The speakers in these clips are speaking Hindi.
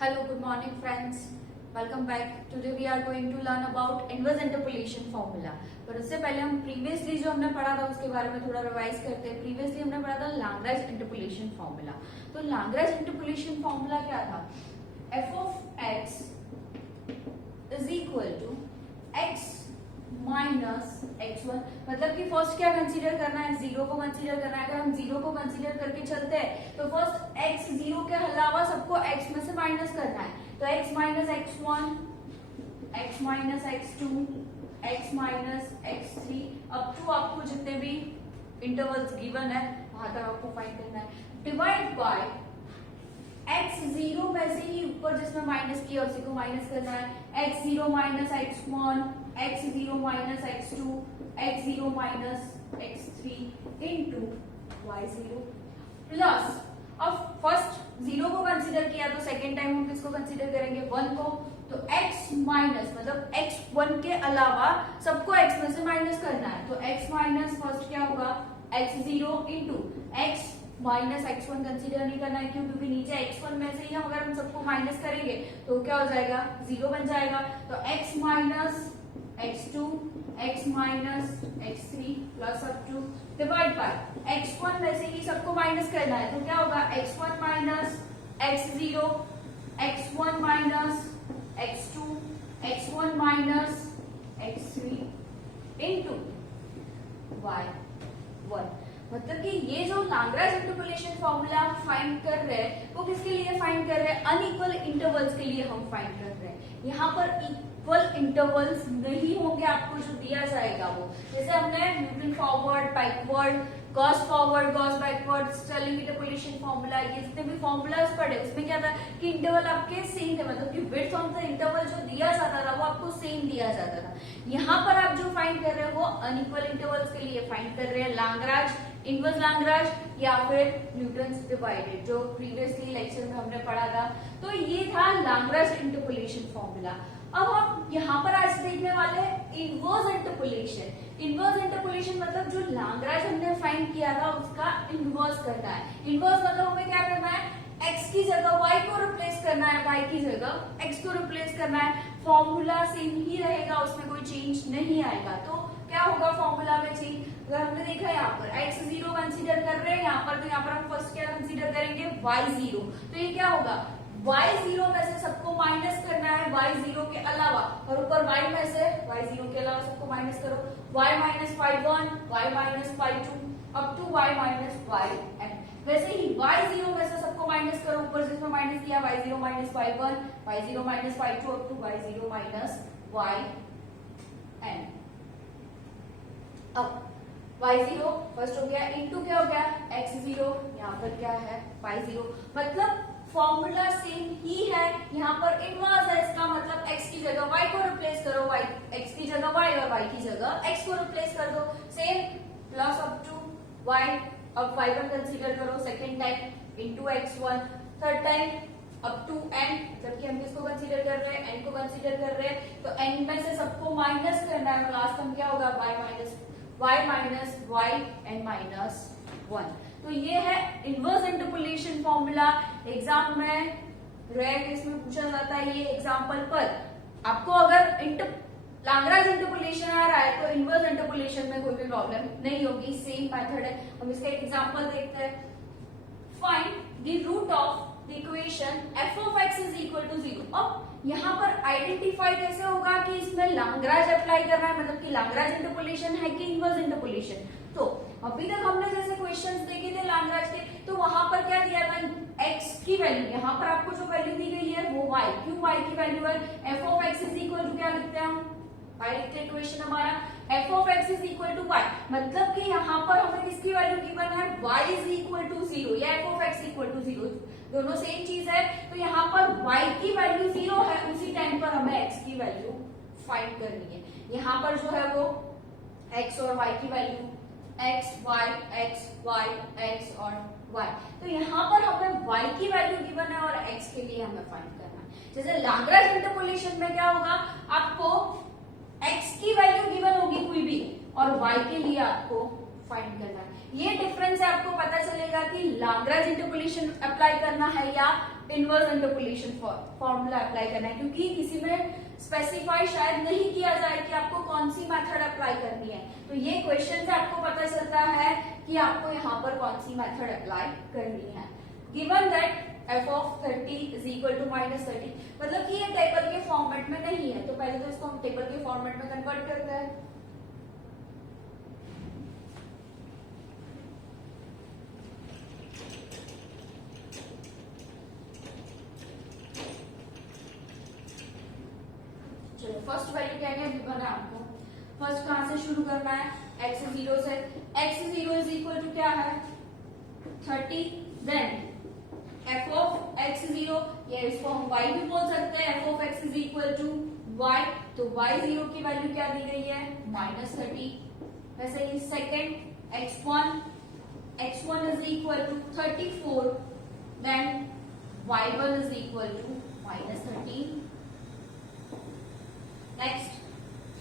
Hello, good morning friends. Welcome back. Today we are going to learn about inverse interpolation formula. पर उससे पहले हम प्रीवियसली जो हमने पढ़ा था उसके बारे में थोड़ा रिवाइज करते हैं. प्रीवियसली हमने पढ़ा था लैग्रेंज इंटरपोलेशन फॉर्मूला. तो लैग्रेंज इंटरपोलेशन फॉर्मूला क्या था? f of x is equal to x minus x1. मतलब कि फर्स्ट क्या कंसीडर करना है? जीरो को कंसीडर करना है. अगर हम जीरो को कंसीडर करके चलते हैं तो फर्स्ट x जीरो के अलावा सबको x में से माइनस करना है. तो x minus x1, x minus x2, x minus x3 up to आपको जितने भी इंटरवल्स गिवन है वहां तक आपको फाइंड करना है. डिवाइड बाय x जीरो में से ही ऊपर जिसमें माइनस किया उसी को माइनस करना है. x zero minus x1, x zero minus x2, x zero minus x3 into y zero plus. अब फर्स्ट जीरो को कंसीडर किया तो सेकेंड टाइम हम किसको कंसीडर करेंगे? 1 को. तो x माइनस मतलब x1 के अलावा सबको x में से माइनस करना है. तो x माइनस फर्स्ट क्या होगा? x zero into x minus x1 consider नहीं करना है. क्यों? क्योंकि नीचे x1 में से ही हम अगर हम सबको माइनस करेंगे तो क्या हो जाएगा? जीरो बन जाएगा. तो x minus x2, x minus x3 plus up to divide by x1 में से ही सबको माइनस करना है. तो क्या होगा? x1 minus x0, x1 minus x2, x1 minus x3 into y1. मतलब कि ये जो लैग्रेंज इंटरपोलेशन फॉर्मूला हम फाइंड कर रहे हैं वो किसके लिए फाइंड कर रहे हैं? अनइक्वल इंटरवल्स के लिए हम फाइंड कर रहे हैं. यहाँ पर इक्वल इंटरवल्स नहीं होंगे आपको जो दिया जाएगा वो. जैसे हमने Newton forward, backward, Gauss forward, Gauss backward, Stirling interpolation formula, ये जितने भी फॉर्मूलाज पढ़े उसमें क्या था कि इंटरवल आपके सेम थे. मतलब कि विड्थ ऑफ द इंटरवल जो दिया जाता था वो आपको सेम दिया जाता था. यहाँ पर आप जो फाइंड कर रहे हैं वो अनइक्वल इंटरवल्स के लिए फाइंड कर रहे हैं. लैग्रेंज, इनवर्स लैग्रेंज या फिर न्यूटन्स डिवाइडेड जो प्रीवियसली लेक्चर में हमने पढ़ा था. तो ये था लैग्रेंज इंटरपोलेशन फॉर्मूला. अब हम यहाँ पर आज देखने वाले हैं इनवर्स इंटरपोलेशन. इनवर्स इंटरपोलेशन मतलब जो लैग्रेंज हमने फाइंड किया था उसका इनवर्स करना है. इनवर्स मतलब हमें क्या करना है? x की जगह y को रिप्लेस करना है, y की जगह x को रिप्लेस करना है. फॉर्मूला सेम ही रहेगा, उसमें कोई चेंज नहीं आएगा. तो क्या होगा फॉर्मूला में चेंज? अगर हमने देखा यहाँ पर x जीरो कंसीडर कर रहे हैं यहाँ पर, तो यहाँ पर हम फर्स्ट क्या कंसीडर करेंगे? y zero. तो ये क्या होगा? y जीरो में से सबको माइनस करना है y जीरो के अलावा, और ऊपर y में से y जीरो के अलावा सबको माइनस करो. y minus y1, y minus y2 up to y minus yn. वैसे ही y जीरो में से सबको माइनस करो, ऊपर जिसमें माइनस किया y zero minus y1, y zero minus y2 up to y zero minus yn. अब y0 फर्स्ट हो गया इंटू क्या हो गया? x0, यहाँ पर क्या है? y0. मतलब फॉर्मूला सेम ही है. यहाँ पर इनवर्स है, इसका मतलब x की जगह y को रिप्लेस करो, x की जगह y और y की जगह x को रिप्लेस कर दो. Same plus up to y. अब y1 कंसीडर करो second time into x1, third time up to n. जबकि हम किसको कंसीडर कर रहे हैं? n को कंसीडर कर रहे हैं. तो n में से सबको माइनस करना है. लास्ट में क्या होगा? y minus y n minus 1. तो ये है इनवर्स इंटरपोलेशन फॉर्मूला. एग्जाम में रेयर केस में पूछा जाता है ये एग्जाम्पल पर. आपको अगर लैग्रेंज इंटरपोलेशन आ रहा है तो इनवर्स इंटरपोलेशन में कोई भी प्रॉब्लम नहीं होगी. सेम मेथड है. हम इसका एग्जाम्पल देखते हैं. Find the root of the equation f of x is equal to 0. अब यहाँ पर आइडेंटिफाई कैसे होगा कि इसमें लैग्रेंज अप्लाई करना है, मतलब कि लैग्रेंज इंटरपोलेशन है कि इनवर्स इंटरपोलेशन. तो अभी तक हमने जैसे क्वेश्चंस देखे थे लैग्रेंज के, तो वहां पर क्या दिया था? x की वैल्यू. यहाँ पर आपको जो वैल्यू दी गई है वो y. क्यों y की वैल्यू है? f of x is equal to क्या लिखते हैं हम? y लिखते हैं. इक्वेशन हमारा f of x is equal to y. मतलब कि यहाँ पर हमें किसकी वैल्यू गिवन है? y is equal to 0 या f of x equal to 0, दोनों सेम चीज है. तो यहाँ पर y की वैल्यू 0 है, उसी टाइम पर हमें x की वैल्यू फाइंड करनी है. यहाँ पर जो है वो x और y की वैल्यू x y और y. तो यहाँ पर हमें y की वैल्यू गिवन है और x के लिए हमें फाइंड करना है. जैसे लैग्रेंज इंटरपोलेशन में क्या होगा? आपको x की वैल्यू गिवन होगी कोई भी और y के लिए आपको फाइंड करना है. ये डिफरेंस है, आपको पता चलेगा कि लैग्रेंज इंटरपोलेशन अप्लाई करना है या इनवर्स इंटरपोलेशन फॉर्मूला अप्लाई करना है, क्योंकि किसी में स्पेसिफाई शायद नहीं किया जाए कि आपको कौन सी मेथड अप्लाई करनी है। तो ये क्वेश्चन से आपको पता चलता है कि आपको यहाँ पर कौन सी मेथड अप्लाई करनी है। Given that f of 30 is equal to -30, मतलब कि ये टेबल के फॉर्मेट में नहीं है, तो पहले तो इसको हम टेबल के फॉर्मेट में कन्वर्ट करते हैं। चलो फर्स्ट वैल्यू क्या है गिवन है आपको। फर्स्ट कहां से शुरू करना है, x 0 से। x 0 इज इक्वल टू क्या है 30, देन f of x 0, या इसको हम y भी बोल सकते हैं, f of x is equal to y, तो y 0 की वैल्यू क्या दी गई है -30। वैसे ही second x1 is equal to 34, then y1 is equal to -13। Next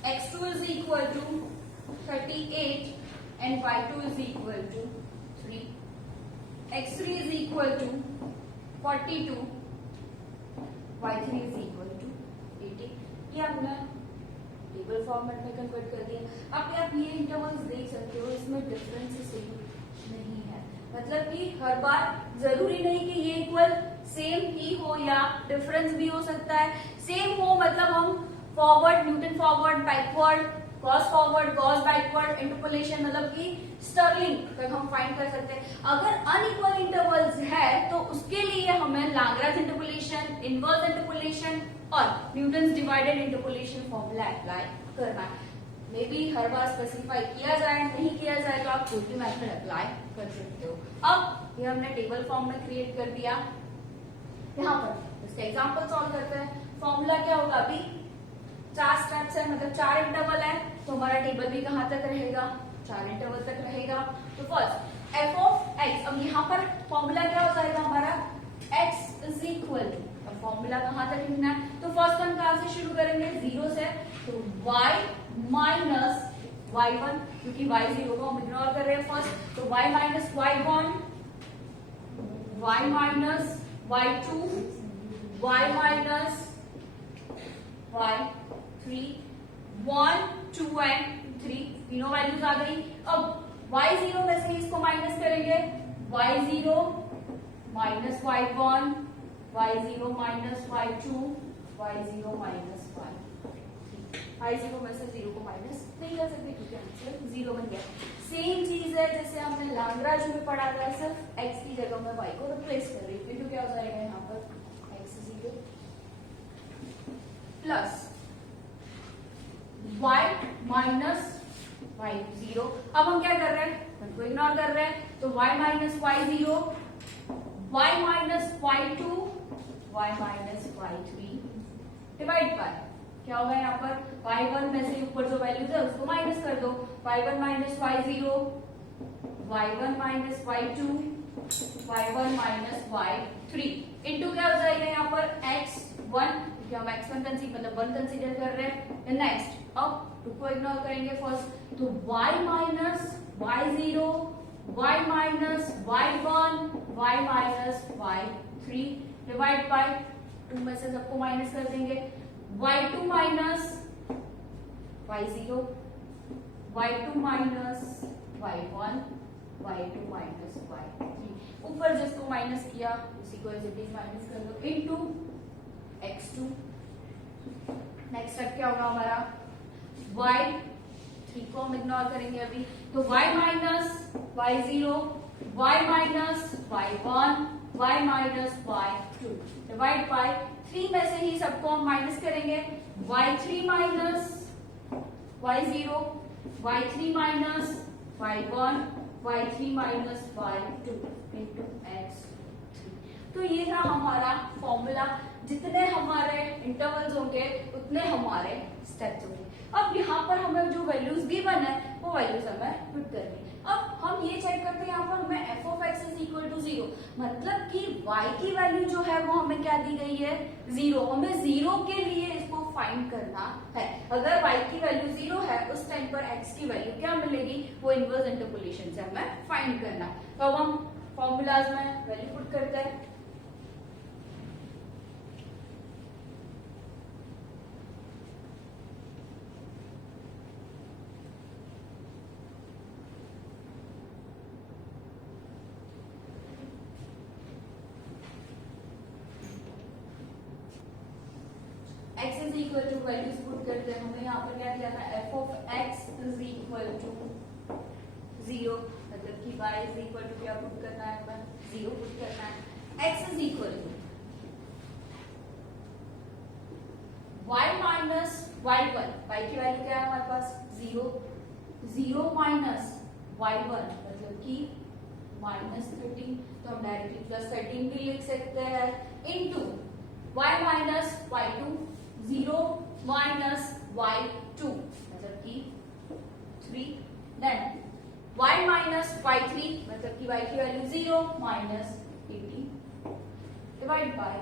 x2 is equal to 38 and y2 is equal to 3. x3 is equal to 42, y3 is equal to 80। ये हमने टेबल फॉर्मेट में कन्वर्ट कर दिया। अब आप ये इंटरवल्स देख सकते हो, इसमें डिफरेंस नहीं है, मतलब कि हर बार जरूरी नहीं कि ये इक्वल सेम ही हो या डिफरेंस भी हो सकता है। सेम हो मतलब हम forward Newton forward, backward Gauss forward, Gauss backward, interpolation मतलब कि स्टर्लिंग तक हम फाइंड कर सकते हैं। अगर अनइक्वल इंटरवल्स है तो उसके लिए हमें लाग्रांज इंटरपोलेशन, इनवर्स इंटरपोलेशन और Newton's divided interpolation formula apply करना है। May be her bar specify किया जाए, नहीं किया जाए तो आप कोई भी मेथड अप्लाई कर सकते हो। अब ये हमने टेबल फॉर्म में क्रिएट कर दिया। यहाँ पर इसका एग्जाम्पल सॉल्व करते हैं। फॉर्मूला क्या होगा, अभी 4 स्टेप्स है, मतलब 4 इंटरवल है, तो हमारा टेबल भी कहां तक रहेगा 4 इंटरवल तक रहेगा। तो फर्स्ट f of x, अब यहाँ पर फॉर्मूला क्या हो जाएगा हमारा x इज इक्वल टू, अब फॉर्मूला कहां तक लिखना है, तो फर्स्ट हम कहां से शुरू करेंगे 0 से, तो y माइनस y1, क्योंकि y 0 को हम इग्नोर कर रहे हैं फर्स्ट, तो y minus y1, y minus y2, y minus y3, 1, 2 and 3 तीनों वैल्यूज आ गई। अब y0 में से इसको माइनस करेंगे, y0 minus y1, y0 minus y2, y0 minus y3। y0 में से 0 को माइनस नहीं कर सकते क्योंकि आंसर 0 बन गया। सेम चीज है जैसे हमने लाग्रांज में पढ़ा था, सिर्फ x की जगह में y को रिप्लेस कर रही है, तो क्या हो जाएगा यहाँ पर x0 plus y minus y0। अब हम क्या कर रहे हैं, उनको इग्नोर कर रहे हैं, तो y minus y0, y minus y2, y minus y3 divide by क्या होगा यहाँ पर y1 में से ऊपर जो वैल्यूज है उसको माइनस कर दो, y1 minus y0, y1 minus y2, y1 minus y3 into क्या हो जाएगा यहाँ पर x1, क्योंकि हम x1 मतलब 1 कंसीडर कर रहे हैं। नेक्स्ट अब 2 को इग्नोर करेंगे फर्स्ट, तो y minus y0, y minus y1, y minus y3 divide by 2 में से सबको माइनस कर देंगे, y2 minus y0, y2 minus y1, y2 minus y3, ऊपर जिसको माइनस किया उसी को एज इट इज माइनस कर दो इनटू x2। नेक्स्ट स्टेप क्या होगा हमारा, y3 को हम इग्नोर करेंगे अभी, तो y minus y0, y minus y1, y minus y2 divide by 3 में से ही सबको हम माइनस करेंगे, y3 minus y0, y3 minus y1, y3 minus y2 into x3। तो ये था हमारा फॉर्मूला। जितने हमारे इंटरवल्स होंगे उतने हमारे स्टेप्स होंगे। अब यहाँ पर हमें जो वैल्यूज गिवन है वो वैल्यूज हमें पुट करनी। अब हम ये चेक करते हैं, यहाँ पर हमें f of x is equal to 0, मतलब कि y की वैल्यू जो है वो हमें क्या दी गई है 0। हमें 0 के लिए इसको फाइंड करना है। अगर y की वैल्यू 0 है उस टाइम पर x की वैल्यू क्या मिलेगी, वो इनवर्स इंटरपोलेशन से हमें फाइंड करना है। तो अब हम फॉर्मूलाज में वैल्यू पुट करते हैं। Is equal to values put करते हैं, हमें यहाँ पर क्या दिया था, f of x is equal to 0, मतलब कि y इज इक्वल टू क्या पुट करना है, हमें 0 पुट करना है। x is equal to y minus y1, y की वैल्यू क्या है हमारे पास 0, 0 माइनस y1 मतलब कि -13, तो हम डायरेक्टली +13 भी लिख सकते हैं, into y minus y2, 0 minus y2 मतलब कि 3, देन y माइनस y3 मतलब कि y की वैल्यू 0 माइनस 18 डिवाइड बाय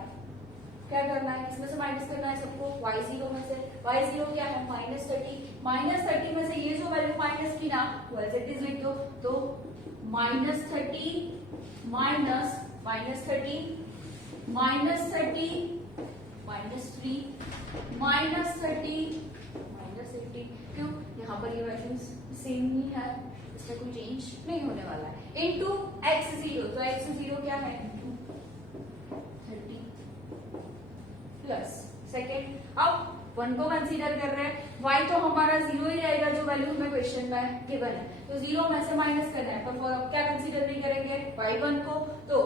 क्या करना है, इसमें से माइनस करना है सबको, y0 में से, y0 क्या है -30 में से ये जो वैल्यू माइनस की ना वो एज इट इज लिख दो, तो -30 माइनस -30 -3 -30 -18, क्यों, यहाँ पर ये वैल्यूज सेम ही है, इसमें कोई चेंज नहीं होने वाला है, इनटू x0, तो x0 क्या है, 30 प्लस सेकेंड, अब 1 को कंसीडर कर रहे हैं, y तो हमारा 0 ही रहेगा जो वैल्यू हमें क्वेश्चन में गिवन है, तो 0 में से माइनस करना है, तो अब क्या कंसीडर नहीं करेंगे y1 को, तो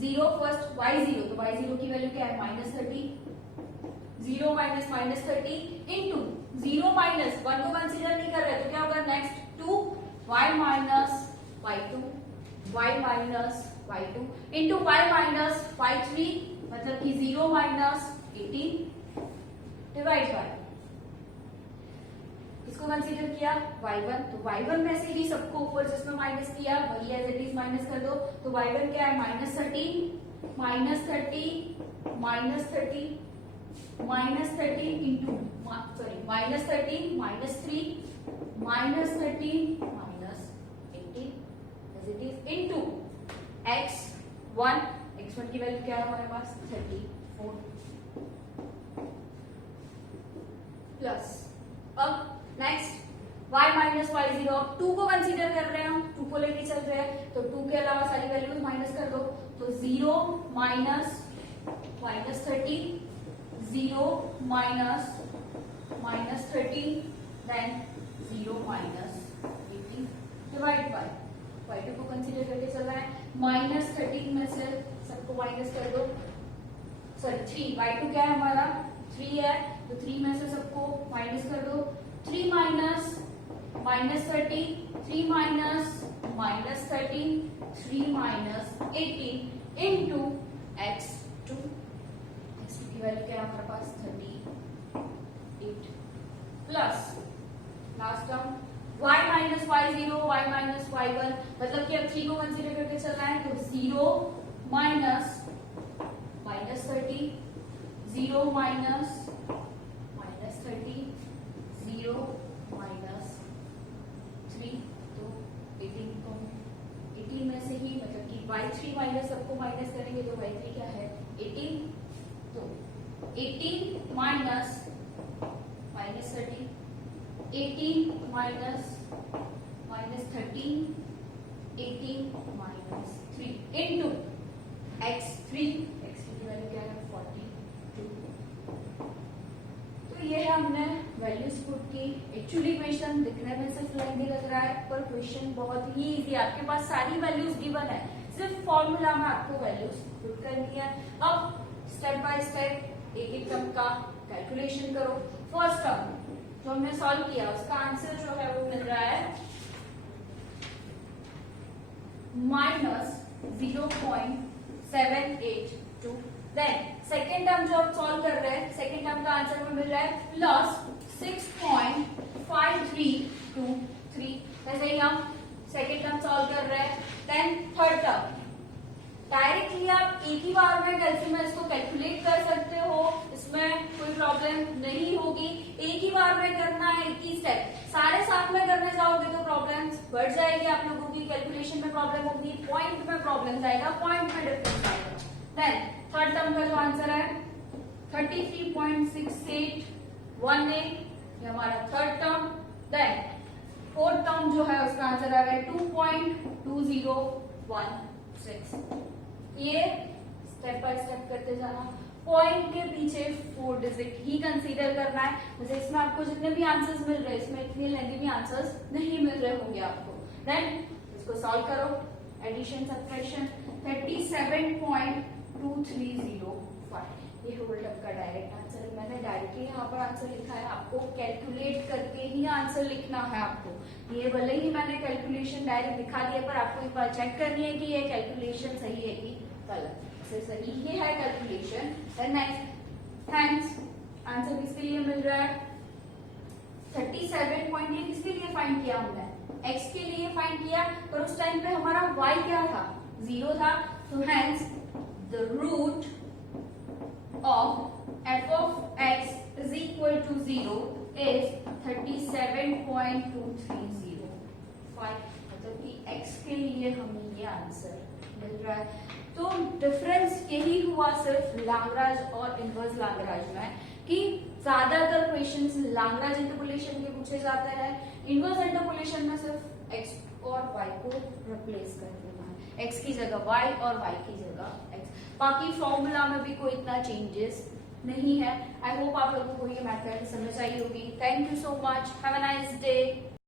0 फर्स्ट y0, तो y0 की वैल्यू क्या है -30, 0 माइनस -30 इनटू 0 माइनस 1 को कंसीडर नहीं कर रहे, तो क्या होगा next 2 y minus y2 into y minus y3 मतलब कि 0 माइनस 18 डिवाइड बाय इसको कंसीडर किया y1, तो y1 में से ही सबको ऊपर जिसमें माइनस किया वही एज इट इज माइनस कर दो, तो y1 क्या है -30 into sorry -30 -3 -30 -18 as it is into x1 की वैल्यू क्या है हमारे पास 34 प्लस, अब नेक्स्ट y माइनस y0, अब 2 को कंसीडर कर रहे हैं हम, 2 को लेके चल रहे हैं, तो 2 के अलावा सारी वैल्यूज माइनस कर दो, तो 0 minus -30 0 minus -13 then 0 minus 18 divide by y2 को कंसीडर करके चल रहा है, -13 में से सबको माइनस कर दो, सॉरी 3, y2 क्या है हमारा 3 है, तो 3 में से सबको माइनस कर दो, 3 minus -30 3 minus -13 3 minus 18 into x2 की वैल्यू क्या है हमारे पास 38 plus last term y minus y0 y minus y1 मतलब कि अब 3 को कंसीडर करके चलना है, तो 0 माइनस -30 0 माइनस -30 0 माइनस 3, तो 18 को 18 में से ही मतलब कि y3 माइनस सबको माइनस करेंगे, तो y3 क्या है 18, तो 18 minus -30 18 minus -13 18 minus 3 into x3 की वैल्यू क्या है 42, तो ये है हमने वैल्यूज पुट की। एक्चुअली क्वेश्चन दिखने में सिर्फ लेंथी लग रहा है, पर क्वेश्चन बहुत ही इजी, आपके पास सारी वैल्यूज गिवन है, सिर्फ फॉर्मूला में आपको वैल्यूज पुट करनी है। अब स्टेप बाय स्टेप एक एक टर्म का कैलकुलेशन करो। फर्स्ट टर्म जो हमने सॉल्व किया उसका आंसर जो है वो मिल रहा है -0.782। देन सेकेंड टर्म जो आप सॉल्व कर रहे हैं, सेकेंड टर्म का आंसर में मिल रहा है +6.5323। वैसे ही हम सेकेंड टर्म सॉल्व कर रहे हैं। देन थर्ड टर्म डायरेक्टली आप एक ही बार में कैलकुलेट इसको कैलकुलेट कर सकते हो, इसमें कोई प्रॉब्लम नहीं होगी। एक ही बार में करना है, एक ही स्टेप, सारे साथ में करने जाओगे तो प्रॉब्लम बढ़ जाएगी, आप लोगों की कैलकुलेशन में प्रॉब्लम होगी, पॉइंट में प्रॉब्लम आएगा, पॉइंट में डिफरेंस आएगा। देन थर्ड टर्म का जो आंसर है 33.6818, ये हमारा third term. Then fourth term जो है उसका आंसर आ रहा है 2.2016। ये स्टेप बाय स्टेप करते जाना। पॉइंट के पीछे 4 डिजिट ही कंसीडर करना है। जैसे इसमें आपको जितने भी आंसर्स मिल रहे हैं, इसमें इतने लेंथी भी आंसर्स नहीं मिल रहे होंगे आपको। देन इसको सॉल्व करो, एडिशन सब्ट्रैक्शन 37.2305, ये होल्ड अप का डायरेक्ट आंसर है। मैंने डायरेक्टली यहाँ पर आंसर लिखा है, आपको कैलकुलेट करके ही आंसर लिखना है आपको। ये भले ही मैंने कैलकुलेशन डायरेक्ट दिखा दिया, पर आपको एक बार चेक करनी है कि ये कैलकुलेशन सही है कि गलत। सही ही है कैलकुलेशन। नेक्स्ट, थैंक्स, आंसर किसके लिए मिल रहा है 37 पॉइंट। ये किसके लिए फाइंड किया हमने, x के लिए फाइंड किया, पर उस टाइम पे हमारा y क्या था, 0 था। तो hence the root of f of x is equal to 0 is 37.2305, मतलब कि x के लिए हमें ये आंसर मिल रहा है। तो डिफरेंस यही हुआ सिर्फ लाग्रांज और इनवर्स लाग्रांज में, कि ज्यादातर क्वेश्चंस लाग्रांज इंटरपोलेशन के पूछे जाते हैं, इनवर्स इंटरपोलेशन में सिर्फ x और y को रिप्लेस कर देना है, x की जगह y और y की जगह x। बाकी फॉर्मूला में भी कोई इतना चेंजेस नहीं है। आई होप आप लोगों को ये मैथड समझ आई होगी। Thank you so much, have a nice day.